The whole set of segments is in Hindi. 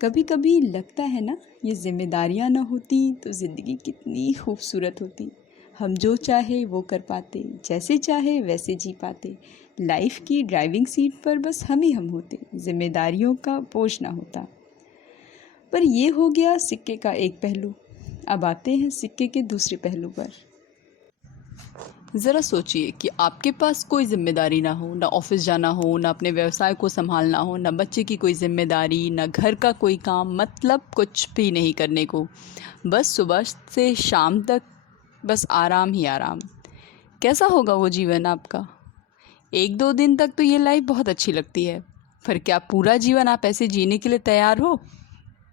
कभी कभी लगता है ना, ये जिम्मेदारियाँ ना होती तो ज़िंदगी कितनी खूबसूरत होती। हम जो चाहे वो कर पाते, जैसे चाहे वैसे जी पाते। लाइफ की ड्राइविंग सीट पर बस हम ही हम होते, जिम्मेदारियों का बोझ ना होता। पर ये हो गया सिक्के का एक पहलू। अब आते हैं सिक्के के दूसरे पहलू पर। ज़रा सोचिए कि आपके पास कोई ज़िम्मेदारी ना हो, ना ऑफिस जाना हो, ना अपने व्यवसाय को संभालना हो, ना बच्चे की कोई ज़िम्मेदारी, ना घर का कोई काम, मतलब कुछ भी नहीं करने को। बस सुबह से शाम तक बस आराम ही आराम। कैसा होगा वो जीवन आपका? 1-2 दिन तक तो ये लाइफ बहुत अच्छी लगती है, पर क्या पूरा जीवन आप ऐसे जीने के लिए तैयार हो?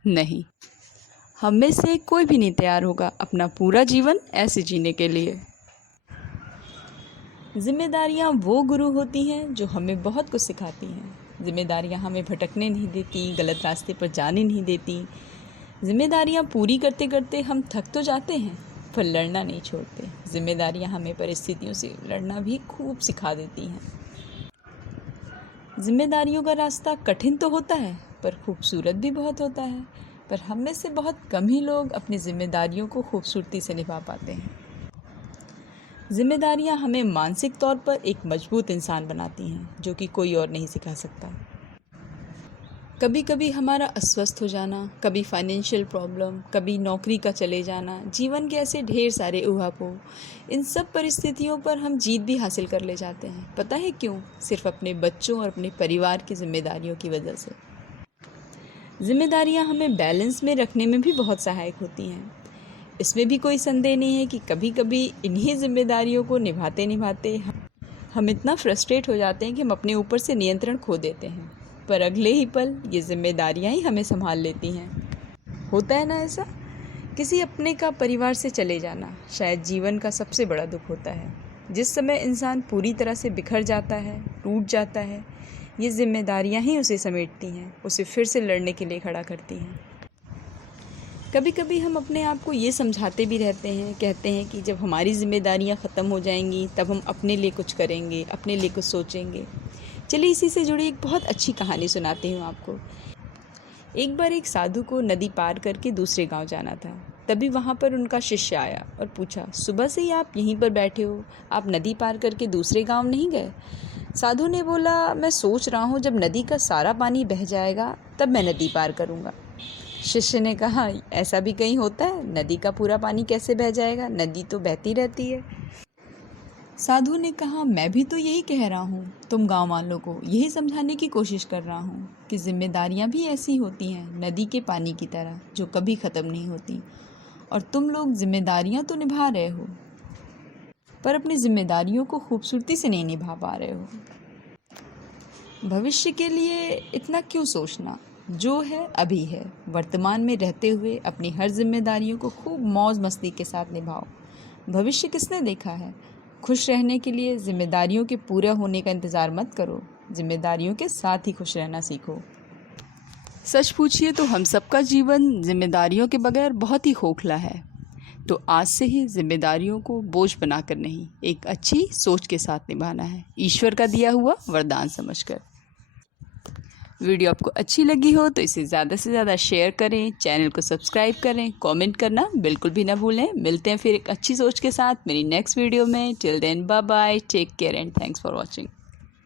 नहीं, हम में से कोई भी नहीं तैयार होगा अपना पूरा जीवन ऐसे जीने के लिए। जिम्मेदारियाँ वो गुरु होती हैं जो हमें बहुत कुछ सिखाती हैं। जिम्मेदारियाँ हमें भटकने नहीं देती, गलत रास्ते पर जाने नहीं देती। जिम्मेदारियाँ पूरी करते करते हम थक तो जाते हैं, पर लड़ना नहीं छोड़ते। जिम्मेदारियाँ हमें परिस्थितियों से लड़ना भी खूब सिखा देती हैं। जिम्मेदारियों का रास्ता कठिन तो होता है, पर खूबसूरत भी बहुत होता है। पर हम में से बहुत कम ही लोग अपनी जिम्मेदारियों को खूबसूरती से निभा पाते हैं। जिम्मेदारियां हमें मानसिक तौर पर एक मजबूत इंसान बनाती हैं, जो कि कोई और नहीं सिखा सकता। कभी कभी हमारा अस्वस्थ हो जाना, कभी फाइनेंशियल प्रॉब्लम, कभी नौकरी का चले जाना, जीवन के ऐसे ढेर सारे ऊहापोह, इन सब परिस्थितियों पर हम जीत भी हासिल कर ले जाते हैं। पता है क्यों? सिर्फ अपने बच्चों और अपने परिवार की जिम्मेदारियों की वजह से। जिम्मेदारियां हमें बैलेंस में रखने में भी बहुत सहायक होती हैं। इसमें भी कोई संदेह नहीं है कि कभी कभी इन्हीं जिम्मेदारियों को निभाते निभाते हम इतना फ्रस्ट्रेट हो जाते हैं कि हम अपने ऊपर से नियंत्रण खो देते हैं, पर अगले ही पल ये जिम्मेदारियां ही हमें संभाल लेती हैं। होता है ना ऐसा? किसी अपने का परिवार से चले जाना शायद जीवन का सबसे बड़ा दुख होता है। जिस समय इंसान पूरी तरह से बिखर जाता है, टूट जाता है, ये जिम्मेदारियां ही उसे समेटती हैं, उसे फिर से लड़ने के लिए खड़ा करती हैं। कभी कभी हम अपने आप को ये समझाते भी रहते हैं, कहते हैं कि जब हमारी जिम्मेदारियां ख़त्म हो जाएंगी तब हम अपने लिए कुछ करेंगे, अपने लिए कुछ सोचेंगे। चलिए इसी से जुड़ी एक बहुत अच्छी कहानी सुनाती हूँ आपको। एक बार एक साधु को नदी पार करके दूसरे गांव जाना था। तभी वहाँ पर उनका शिष्य आया और पूछा, सुबह से ही आप यहीं पर बैठे हो, आप नदी पार करके दूसरे गांव नहीं गए? साधु ने बोला, मैं सोच रहा हूँ जब नदी का सारा पानी बह जाएगा तब मैं नदी पार करूँगा। शिष्य ने कहा, ऐसा भी कहीं होता है? नदी का पूरा पानी कैसे बह जाएगा? नदी तो बहती रहती है। साधु ने कहा, मैं भी तो यही कह रहा हूँ, तुम गांव वालों को यही समझाने की कोशिश कर रहा हूँ कि जिम्मेदारियाँ भी ऐसी होती हैं, नदी के पानी की तरह, जो कभी ख़त्म नहीं होती। और तुम लोग जिम्मेदारियाँ तो निभा रहे हो, पर अपनी जिम्मेदारियों को खूबसूरती से नहीं निभा पा रहे हो। भविष्य के लिए इतना क्यों सोचना? जो है अभी है, वर्तमान में रहते हुए अपनी हर जिम्मेदारियों को खूब मौज मस्ती के साथ निभाओ। भविष्य किसने देखा है? खुश रहने के लिए जिम्मेदारियों के पूरा होने का इंतज़ार मत करो, जिम्मेदारियों के साथ ही खुश रहना सीखो। सच पूछिए तो हम सबका जीवन जिम्मेदारियों के बगैर बहुत ही खोखला है। तो आज से ही जिम्मेदारियों को बोझ बनाकर नहीं, एक अच्छी सोच के साथ निभाना है, ईश्वर का दिया हुआ वरदान समझकर। वीडियो आपको अच्छी लगी हो तो इसे ज़्यादा से ज़्यादा शेयर करें, चैनल को सब्सक्राइब करें, कमेंट करना बिल्कुल भी ना भूलें। मिलते हैं फिर एक अच्छी सोच के साथ मेरी नेक्स्ट वीडियो में। Till then bye bye, take care and thanks for watching.